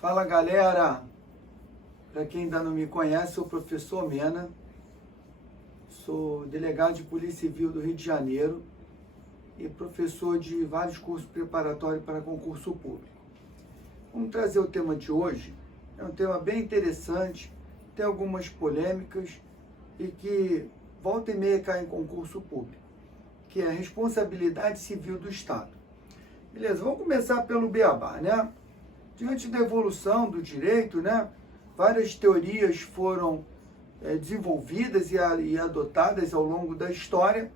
Fala galera, para quem ainda não me conhece, sou o professor Mena, sou delegado de Polícia Civil do Rio de Janeiro e professor de vários cursos preparatórios para concurso público. Vamos trazer o tema de hoje, é um tema bem interessante, tem algumas polêmicas e que volta e meia cai em concurso público, que é a responsabilidade civil do Estado. Beleza, vamos começar pelo beabá, né? Diante da evolução do direito, né, várias teorias foram desenvolvidas e adotadas ao longo da história,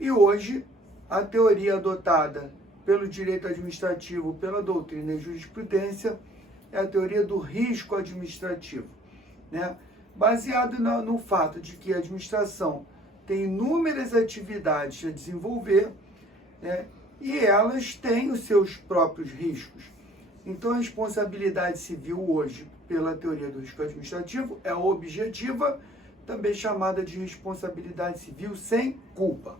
e hoje a teoria adotada pelo direito administrativo, pela doutrina e jurisprudência, é a teoria do risco administrativo, né? Baseado no fato de que a administração tem inúmeras atividades a desenvolver, né, e elas têm os seus próprios riscos. Então, a responsabilidade civil hoje, pela teoria do risco administrativo, é objetiva, também chamada de responsabilidade civil sem culpa.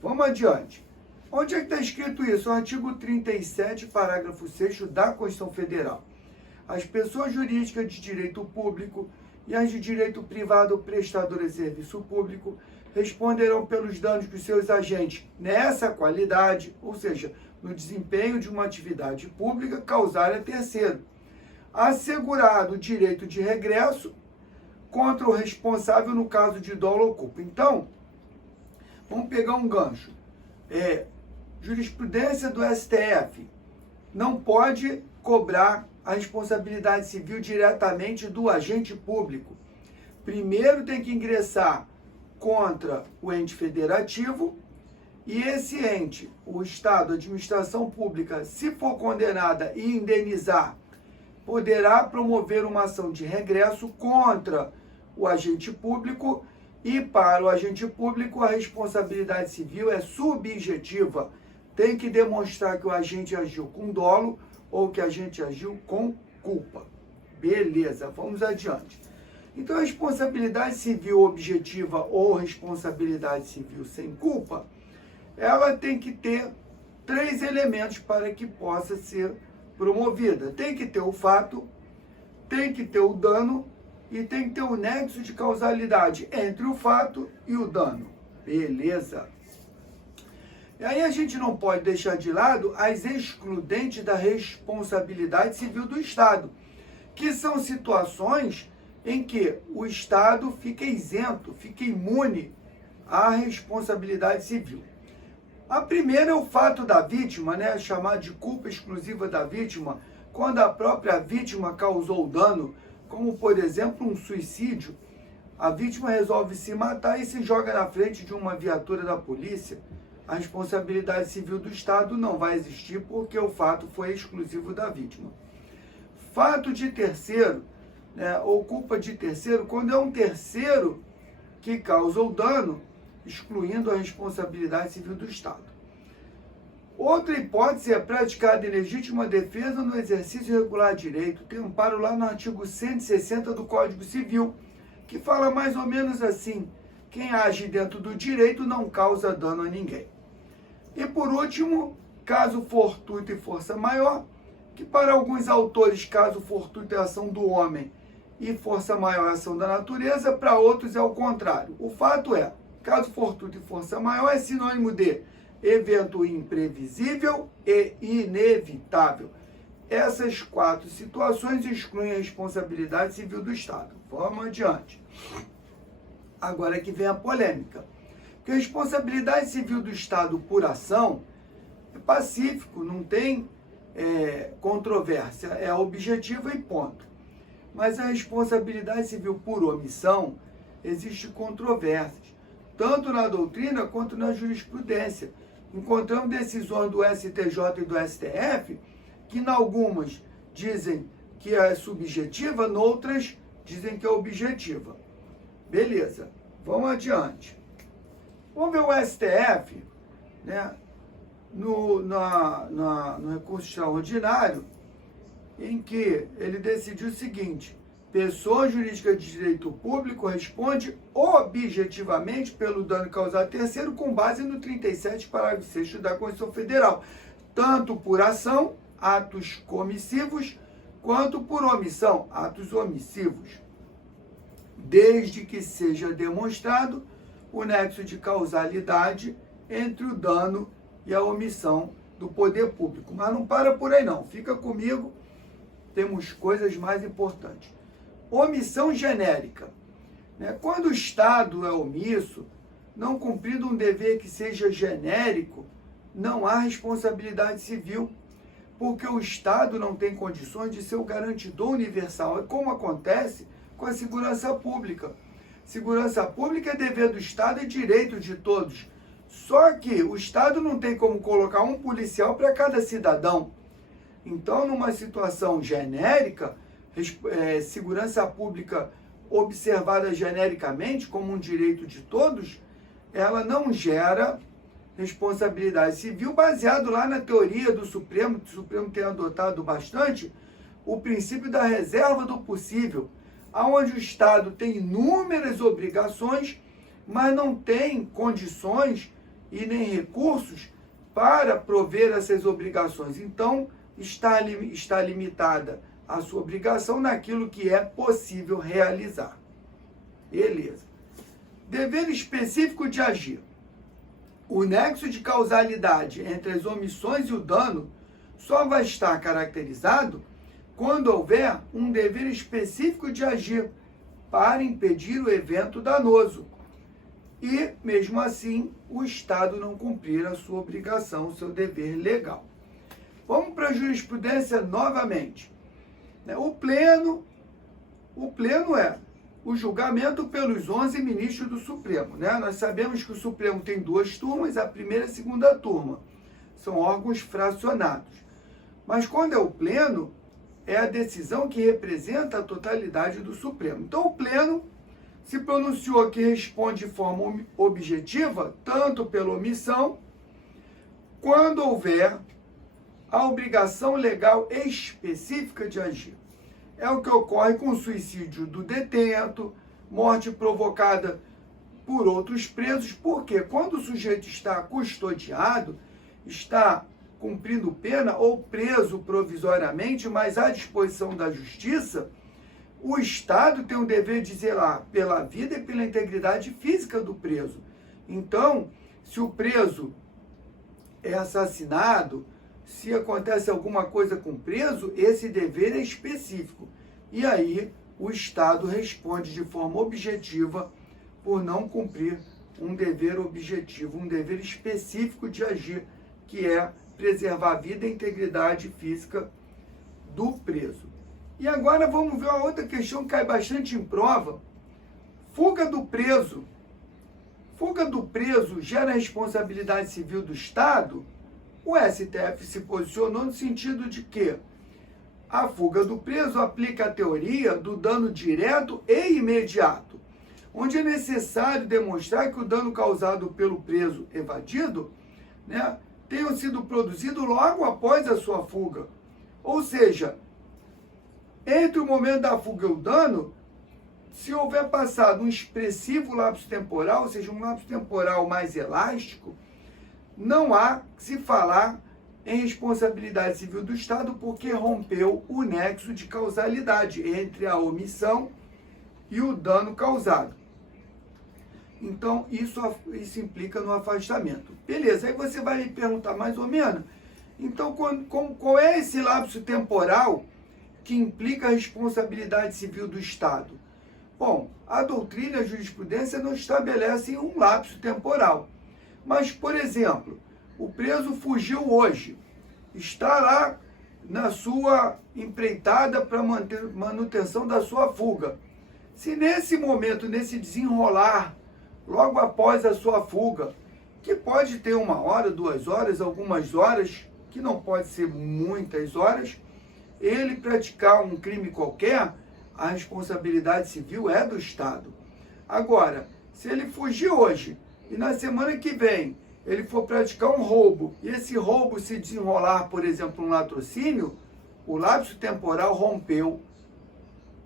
Vamos adiante. Onde é que está escrito isso? O artigo 37, parágrafo 6º da Constituição Federal. As pessoas jurídicas de direito público e as de direito privado prestadoras de serviço público responderão pelos danos que os seus agentes, nessa qualidade, ou seja, no desempenho de uma atividade pública, causarem a terceiro, assegurado o direito de regresso contra o responsável no caso de dolo ou culpa. Então, vamos pegar um gancho. Jurisprudência do STF não pode cobrar a responsabilidade civil diretamente do agente público. Primeiro tem que ingressar contra o ente federativo, e esse ente, o Estado, a administração pública, se for condenada e indenizar, poderá promover uma ação de regresso contra o agente público, e para o agente público a responsabilidade civil é subjetiva. Tem que demonstrar que o agente agiu com dolo ou que o agente agiu com culpa. Beleza, vamos adiante. Então, a responsabilidade civil objetiva ou responsabilidade civil sem culpa, ela tem que ter 3 elementos para que possa ser promovida. Tem que ter o fato, tem que ter o dano e tem que ter o nexo de causalidade entre o fato e o dano. Beleza. E aí a gente não pode deixar de lado as excludentes da responsabilidade civil do Estado, que são situações em que o Estado fica isento, fica imune à responsabilidade civil. A primeira é o fato da vítima, né, chamado de culpa exclusiva da vítima, quando a própria vítima causou dano, como por exemplo um suicídio. A vítima resolve se matar e se joga na frente de uma viatura da polícia. A responsabilidade civil do Estado não vai existir porque o fato foi exclusivo da vítima. Fato de terceiro, né, ou culpa de terceiro, quando é um terceiro que causa o dano, excluindo a responsabilidade civil do Estado. Outra hipótese é praticada em legítima defesa no exercício irregular de direito. Tem um amparo lá no artigo 160 do Código Civil, que fala mais ou menos assim: quem age dentro do direito não causa dano a ninguém. E por último, caso fortuito e força maior, que para alguns autores, caso fortuito é ação do homem e força maior é ação da natureza, para outros é o contrário. O fato é, caso fortuito e força maior é sinônimo de evento imprevisível e inevitável. Essas 4 situações excluem a responsabilidade civil do Estado. Vamos adiante. Agora que vem a polêmica. Porque a responsabilidade civil do Estado por ação é pacífico, não tem controvérsia, é objetiva e ponto. Mas a responsabilidade civil por omissão existe controvérsias, tanto na doutrina quanto na jurisprudência. Encontramos decisões do STJ e do STF que, em algumas, dizem que é subjetiva, noutras dizem que é objetiva. Beleza, vamos adiante. Vamos ver o STF, né, no recurso extraordinário, em que ele decidiu o seguinte: pessoa jurídica de direito público responde objetivamente pelo dano causado a terceiro com base no 37, parágrafo 6º da Constituição Federal, tanto por ação, atos comissivos, quanto por omissão, atos omissivos, desde que seja demonstrado o nexo de causalidade entre o dano e a omissão do poder público. Mas não para por aí não, fica comigo, temos coisas mais importantes. Omissão genérica. Quando o Estado é omisso, não cumprindo um dever que seja genérico, não há responsabilidade civil, porque o Estado não tem condições de ser o garantidor universal. É como acontece com a segurança pública. Segurança pública é dever do Estado e direito de todos. Só que o Estado não tem como colocar um policial para cada cidadão. Então, numa situação genérica, segurança pública observada genericamente como um direito de todos, ela não gera responsabilidade civil, baseado lá na teoria do Supremo, que o Supremo tem adotado bastante, o princípio da reserva do possível, onde o Estado tem inúmeras obrigações, mas não tem condições e nem recursos para prover essas obrigações. Então, está limitada a sua obrigação naquilo que é possível realizar. Beleza. Dever específico de agir. O nexo de causalidade entre as omissões e o dano só vai estar caracterizado quando houver um dever específico de agir para impedir o evento danoso. E, mesmo assim, o Estado não cumprir a sua obrigação, o seu dever legal. Vamos para a jurisprudência novamente. O pleno é o julgamento pelos 11 ministros do Supremo. Nós sabemos que o Supremo tem 2 turmas, a primeira e a segunda turma. São órgãos fracionados. Mas quando é o pleno, é a decisão que representa a totalidade do Supremo. Então, o pleno se pronunciou que responde de forma objetiva, tanto pela omissão, quando houver a obrigação legal específica de agir. É o que ocorre com o suicídio do detento, morte provocada por outros presos, porque quando o sujeito está custodiado, está cumprindo pena ou preso provisoriamente, mas à disposição da justiça, o Estado tem o dever de zelar pela vida e pela integridade física do preso. Então, se o preso é assassinado, se acontece alguma coisa com o preso, esse dever é específico. E aí o Estado responde de forma objetiva por não cumprir um dever objetivo, um dever específico de agir, que é preservar a vida e a integridade física do preso. E agora vamos ver uma outra questão que cai bastante em prova. Fuga do preso. Fuga do preso gera responsabilidade civil do Estado? O STF se posicionou no sentido de que a fuga do preso aplica a teoria do dano direto e imediato, onde é necessário demonstrar que o dano causado pelo preso evadido, tenha sido produzido logo após a sua fuga. Ou seja, entre o momento da fuga e o dano, se houver passado um expressivo lapso temporal, ou seja, um lapso temporal mais elástico, não há que se falar em responsabilidade civil do Estado, porque rompeu o nexo de causalidade entre a omissão e o dano causado. Então, isso implica no afastamento. Beleza, aí você vai me perguntar mais ou menos, então qual é esse lapso temporal que implica a responsabilidade civil do Estado? Bom, a doutrina e a jurisprudência não estabelecem um lapso temporal. Mas, por exemplo, o preso fugiu hoje, está lá na sua empreitada para manutenção da sua fuga. Se nesse momento, nesse desenrolar, logo após a sua fuga, que pode ter 1 hora, 2 horas, algumas horas, que não pode ser muitas horas, ele praticar um crime qualquer, a responsabilidade civil é do Estado. Agora, se ele fugir hoje e na semana que vem ele for praticar um roubo, e esse roubo se desenrolar, por exemplo, um latrocínio, o lapso temporal rompeu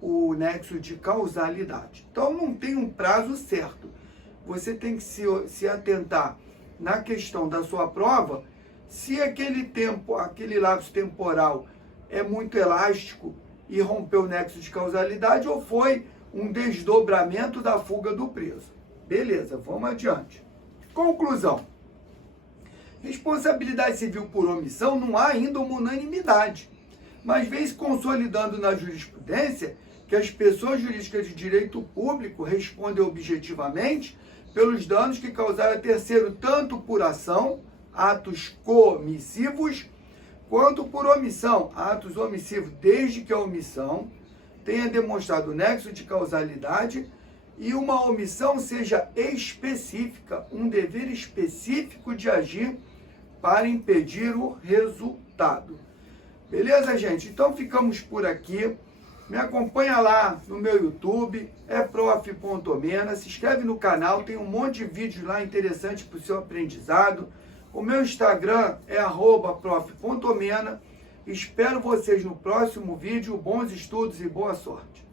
o nexo de causalidade. Então, não tem um prazo certo. Você tem que se atentar na questão da sua prova, se aquele lapso temporal é muito elástico e rompeu o nexo de causalidade ou foi um desdobramento da fuga do preso. Beleza, vamos adiante. Conclusão. Responsabilidade civil por omissão não há ainda uma unanimidade, mas vem se consolidando na jurisprudência que as pessoas jurídicas de direito público respondem objetivamente pelos danos que causaram a terceiro tanto por ação, atos comissivos, quanto por omissão, atos omissivos, desde que a omissão tenha demonstrado nexo de causalidade e uma omissão seja específica, um dever específico de agir para impedir o resultado. Beleza, gente? Então ficamos por aqui. Me acompanha lá no meu YouTube, é prof.omena, se inscreve no canal, tem um monte de vídeos lá interessantes para o seu aprendizado. O meu Instagram é @prof.omena. Espero vocês no próximo vídeo. Bons estudos e boa sorte.